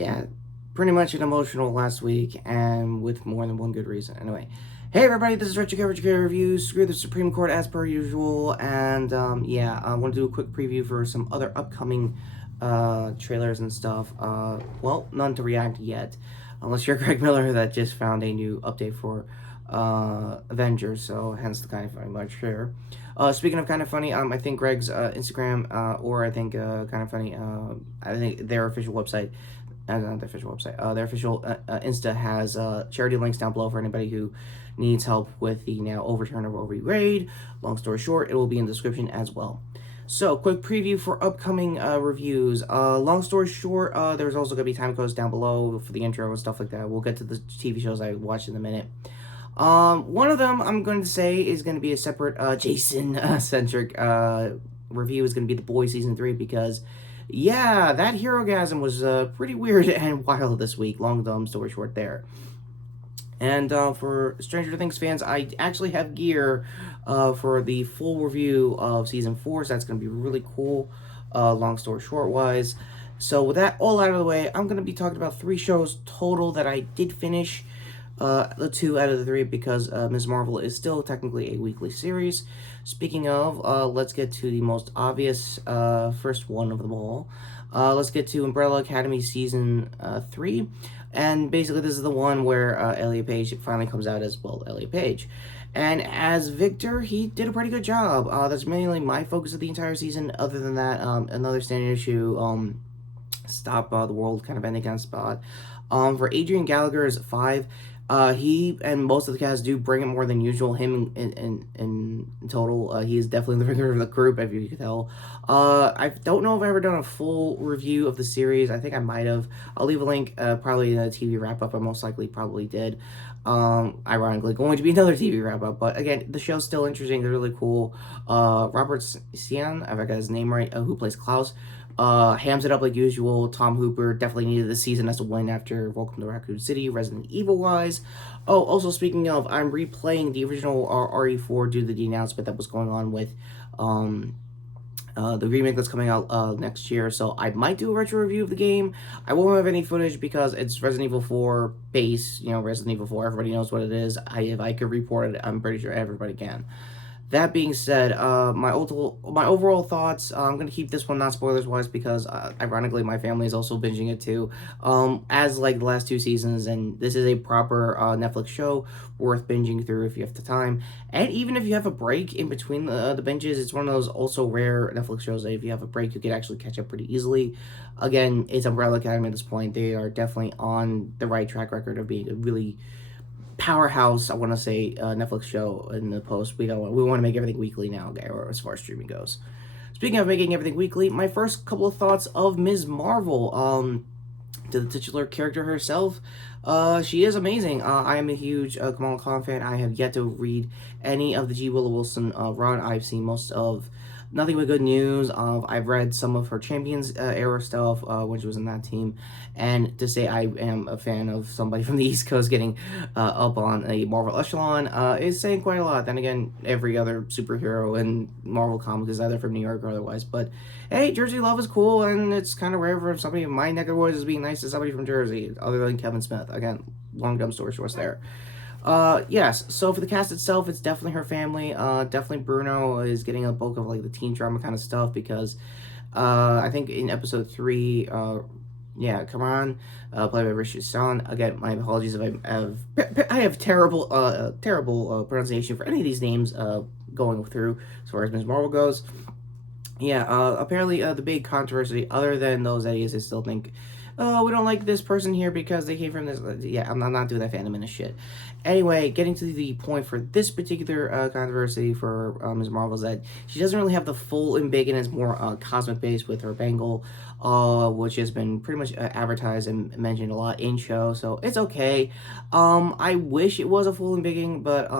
yeah, pretty much an emotional last week, and with more than one good reason. Anyway, hey everybody, this is Retro Reviews. Screw the Supreme Court as per usual, and yeah, I want to do a quick preview for some other upcoming trailers and stuff. Well, none to react yet, unless you're Greg Miller that just found a new update for Avengers, so hence the kind of funny much here. Speaking of kind of funny, I think Greg's Instagram, or I think kind of funny, I think their official website, not the official website, their official Insta has charity links down below for anybody who needs help with the now overturn of Roe v. Wade. Long story short, it will be in the description as well. So, quick preview for upcoming reviews. Long story short, there's also going to be time codes down below for the intro and stuff like that. We'll get to the TV shows I watched in a minute. One of them I'm going to say is going to be a separate Jason-centric review. Is going to be The Boys Season 3 because, yeah, that hero-gasm was pretty weird and wild this week. Long story short there. And for Stranger Things fans, I actually have gear for the full review of Season 4, so that's going to be really cool, long story short-wise. So with that all out of the way, I'm going to be talking about 3 shows total that I did finish. The 2 out of the 3 because Ms. Marvel is still technically a weekly series. Speaking of, let's get to the most obvious first one of them all. Let's get to Umbrella Academy Season 3. And basically this is the one where Elliot Page finally comes out as, well, Elliot Page. And as Victor, he did a pretty good job. That's mainly my focus of the entire season. Other than that, another standing issue, stop the world kind of ending kind of spot. For Adrian Gallagher's 5, he and most of the cast do bring it more than usual. Him in total, he is definitely the regular of the group, if you can tell. I don't know if I've ever done a full review of the series. I think I might have. I'll leave a link, probably in a TV wrap-up. I most likely probably did. Ironically, going to be another TV wrap-up. But again, the show's still interesting. They're really cool. Robert Sian, if I got his name right, who plays Klaus, hams it up like usual. Tom Hooper definitely needed this season as a win after Welcome to Raccoon City, Resident Evil-wise. Oh, also speaking of, I'm replaying the original RE4 due to the announcement that was going on with the remake that's coming out next year, so I might do a retro review of the game. I won't have any footage because it's Resident Evil 4 base, Resident Evil 4, everybody knows what it is. If I could report it, I'm pretty sure everybody can. That being said, my overall thoughts, I'm going to keep this one not spoilers-wise because, ironically, my family is also binging it too, as, like, the last 2 seasons, and this is a proper Netflix show worth binging through if you have the time. And even if you have a break in between the binges, it's one of those also rare Netflix shows that if you have a break, you can actually catch up pretty easily. Again, it's Umbrella Academy at this point. They are definitely on the right track record of being a really powerhouse, I want to say, Netflix show in the post. We want to make everything weekly now, okay, or as far as streaming goes. Speaking of making everything weekly, my first couple of thoughts of Ms. Marvel, to the titular character herself. She is amazing. I am a huge Kamala Khan fan. I have yet to read any of the G. Willow Wilson run. I've seen most of Nothing But Good News. I've read some of her Champions era stuff when she was in that team. And to say I am a fan of somebody from the East Coast getting up on a Marvel echelon is saying quite a lot. Then again, every other superhero in Marvel comics is either from New York or otherwise. But hey, Jersey love is cool, and it's kind of rare for somebody in my neck of the woods is being nice to somebody from Jersey, other than Kevin Smith. Again, long dumb story short there. Yes, so for the cast itself, it's definitely her family. Definitely Bruno is getting a bulk of, like, the teen drama kind of stuff because, I think in episode 3, yeah, come on, played by Richard Son. Again, my apologies if I have terrible pronunciation for any of these names, going through as far as Ms. Marvel goes. Yeah, apparently, the big controversy, other than those ideas, I still think, oh, we don't like this person here because they came from this. Yeah, I'm not doing that fandom and shit. Anyway, getting to the point for this particular controversy for Ms. Marvel is that she doesn't really have the full and big, and it's more cosmic based with her bangle, which has been pretty much advertised and mentioned a lot in show, so it's okay. I wish it was a full and bigging, but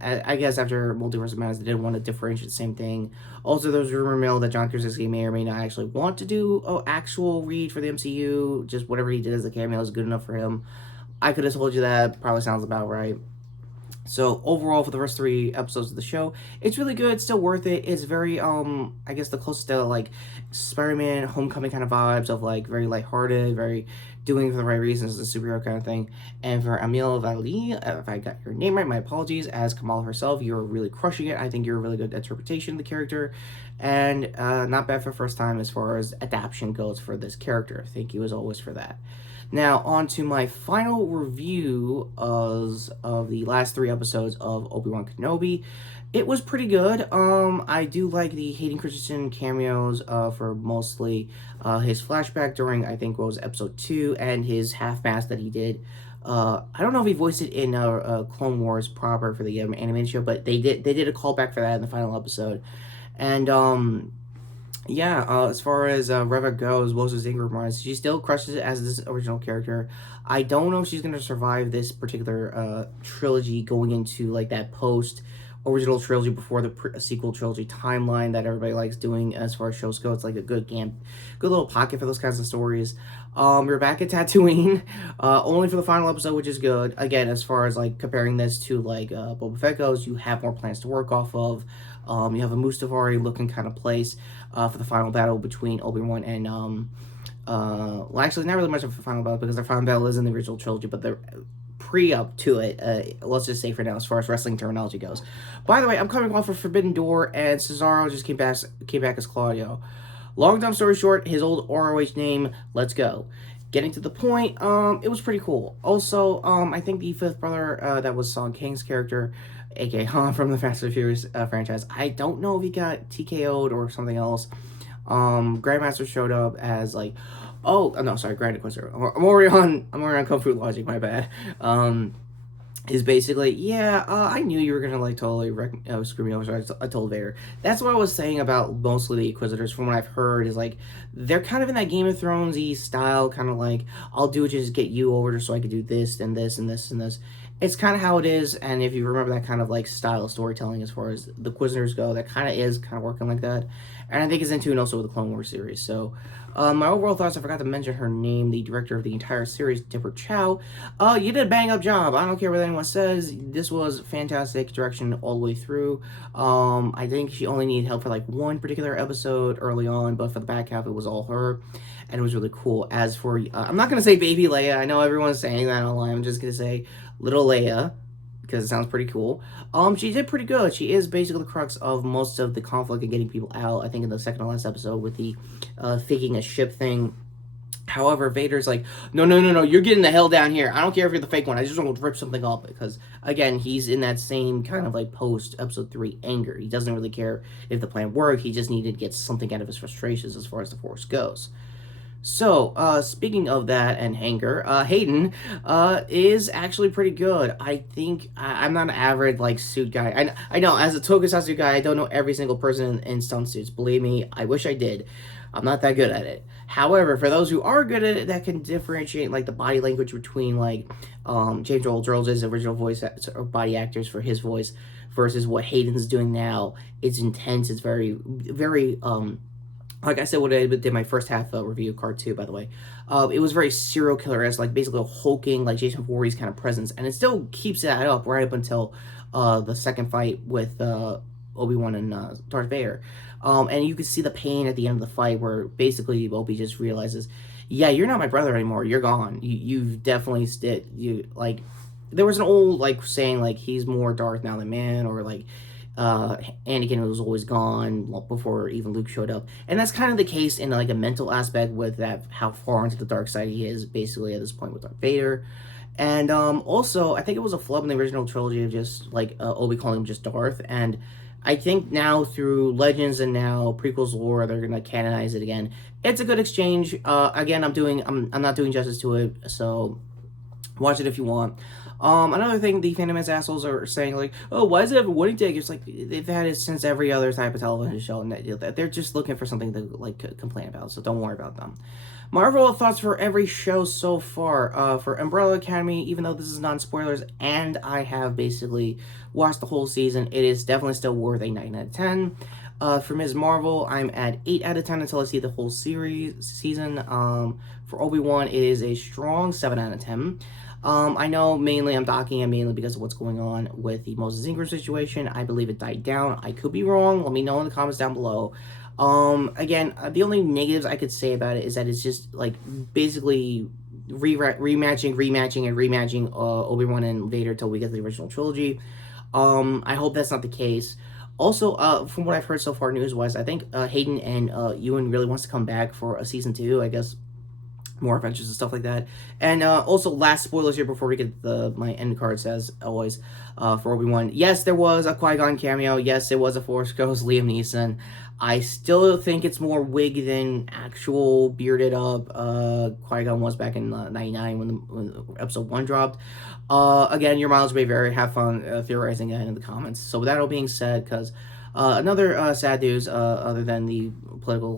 I guess after Multiverse of Madness, they didn't want to differentiate the same thing. Also, there's rumor mill that John Krasinski may or may not actually want to do an actual read for the MCU. Just whatever he did as a cameo is good enough for him. I could have told you that. Probably sounds about right. So overall, for the first 3 episodes of the show, it's really good. It's still worth it. It's very I guess the closest to like Spider-Man Homecoming kind of vibes of like very lighthearted, very doing it for the right reasons, the superhero kind of thing. And for Emile Valley, if I got your name right, my apologies. As Kamala herself, you're really crushing it. I think you're a really good interpretation of the character, and not bad for first time as far as adaptation goes for this character. Thank you as always for that. Now, on to my final review of the last 3 episodes of Obi-Wan Kenobi. It was pretty good. I do like the Hayden Christensen cameos for mostly his flashback during, I think, what was episode 2, and his half-mast that he did. I don't know if he voiced it in Clone Wars proper for the animated show, but they did a callback for that in the final episode. And yeah, as far as Reva goes, Moses Ingram runs, she still crushes it as this original character. I don't know if she's gonna survive this particular trilogy going into like that post original trilogy before the sequel trilogy timeline that everybody likes doing as far as shows go. It's like a good little pocket for those kinds of stories. We're back at Tatooine, only for the final episode, which is good. Again, as far as like comparing this to like Boba Fett goes, you have more plans to work off of. You have a Mustafari looking kind of place for the final battle between Obi-Wan and well, actually not really much of a final battle because their final battle is in the original trilogy, but they're pre-up to it, let's just say for now, as far as wrestling terminology goes. By the way, I'm coming off of Forbidden Door, and Cesaro just came back as Claudio. Long time story short, his old ROH name, let's go. Getting to the point, it was pretty cool. Also, I think the fifth brother, that was Song Kang's character, aka Han from the Fast and Furious franchise, I don't know if he got TKO'd or something else. Grandmaster showed up as like, oh no, sorry, Grand Inquisitor. I'm already on Kung Fu Logic, my bad. Is basically, yeah, I knew you were gonna like totally screw me over, so I told Vader. That's what I was saying about mostly the Inquisitors from what I've heard, is like, they're kind of in that Game of Thrones-y style, kind of like, I'll do it just get you over just so I can do this and this and this and this. It's kind of how it is, and if you remember that kind of like style of storytelling as far as the Inquisitors go, that kind of working like that. And I think it's in tune also with the Clone Wars series. So, my overall thoughts, I forgot to mention her name, the director of the entire series, Deborah Chow. You did a bang-up job. I don't care what anyone says. This was fantastic direction all the way through. I think she only needed help for like one particular episode early on, but for the back half, it was all her. And it was really cool. As for, I'm not going to say Baby Leia. I know everyone's saying that online. I'm just going to say Little Leia, because it sounds pretty cool. She did pretty good. She is basically the crux of most of the conflict and getting people out, I think, in the second to last episode with the faking a ship thing. However, Vader's like, no, you're getting the hell down here. I don't care if you're the fake one. I just want to rip something up. Because, again, he's in that same kind of like post-episode 3 anger. He doesn't really care if the plan worked. He just needed to get something out of his frustrations as far as the Force goes. So, speaking of that and anger, Hayden is actually pretty good. I think I'm not an average like suit guy. I know as a tokusatsu guy, I don't know every single person in stunt suits. Believe me, I wish I did. I'm not that good at it. However, for those who are good at it, that can differentiate like the body language between like James Earl Jones' original voice or body actors for his voice versus what Hayden's doing now. It's intense. It's very, very like I said, when I did my first half review of Card 2, by the way, it was very serial killer-esque, like basically a hulking, like Jason Voorhees kind of presence, and it still keeps that up right up until the second fight with Obi-Wan and Darth Vader. And you can see the pain at the end of the fight where basically Obi just realizes, yeah, you're not my brother anymore, you're gone. You've definitely like, there was an old, like, saying, like, he's more Darth now than man, or like, Anakin was always gone before even Luke showed up, and that's kind of the case in like a mental aspect with that, how far into the dark side he is basically at this point with Darth Vader. And also I think it was a flub in the original trilogy of just like Obi calling him just Darth, and I think now through Legends and now prequels lore they're gonna canonize it again. It's a good exchange. Again, I'm not doing justice to it, so watch it if you want. Another thing the Phantom assholes are saying, like, oh, why does it have a winning ticket? It's like, they've had it since every other type of television show, and they're just looking for something to, like, complain about, so don't worry about them. My overall thoughts for every show so far, for Umbrella Academy, even though this is non-spoilers, and I have basically watched the whole season, it is definitely still worth a 9 out of 10. For Ms. Marvel, I'm at 8 out of 10 until I see the whole season. For Obi-Wan, it is a strong 7 out of 10. I know mainly I'm docking it mainly because of what's going on with the Moses Ingram situation. I believe it died down. I could be wrong. Let me know in the comments down below. Again, the only negatives I could say about it is that it's just like basically rematching Obi-Wan and Vader till we get the original trilogy. I hope that's not the case. Also, from what I've heard so far news-wise, I think Hayden and Ewan really wants to come back for a season 2, I guess. More adventures and stuff like that. And also, last spoilers here before we get my end cards, as always, for Obi-Wan. Yes, there was a Qui-Gon cameo. Yes, it was a Force Ghost, Liam Neeson. I still think it's more wig than actual bearded up Qui-Gon was back in 99 when episode 1 dropped. Again, your mileage may vary. Have fun theorizing that in the comments. So with that all being said, because another sad news, other than the political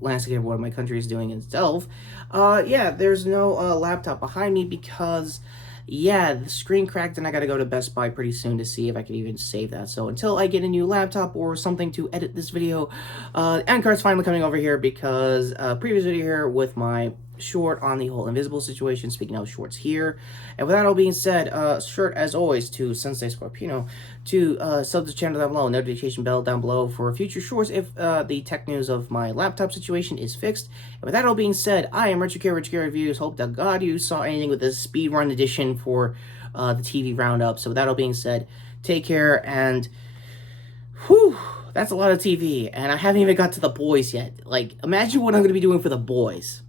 landscape of what my country is doing itself, yeah, there's no laptop behind me because, yeah, the screen cracked and I gotta go to Best Buy pretty soon to see if I can even save that. So until I get a new laptop or something to edit this video, end card's finally coming over here because previous video here with my short on the whole invisible situation, speaking of shorts here. And with that all being said, short as always to Sensei Scorpino, to sub the channel down below, notification bell down below for future shorts if the tech news of my laptop situation is fixed. And with that all being said, I am Richard K. Reviews. Hope to God you saw anything with this speedrun edition for the TV Roundup. So with that all being said, take care, and whew, that's a lot of TV, and I haven't even got to the boys yet. Like, imagine what I'm going to be doing for the boys.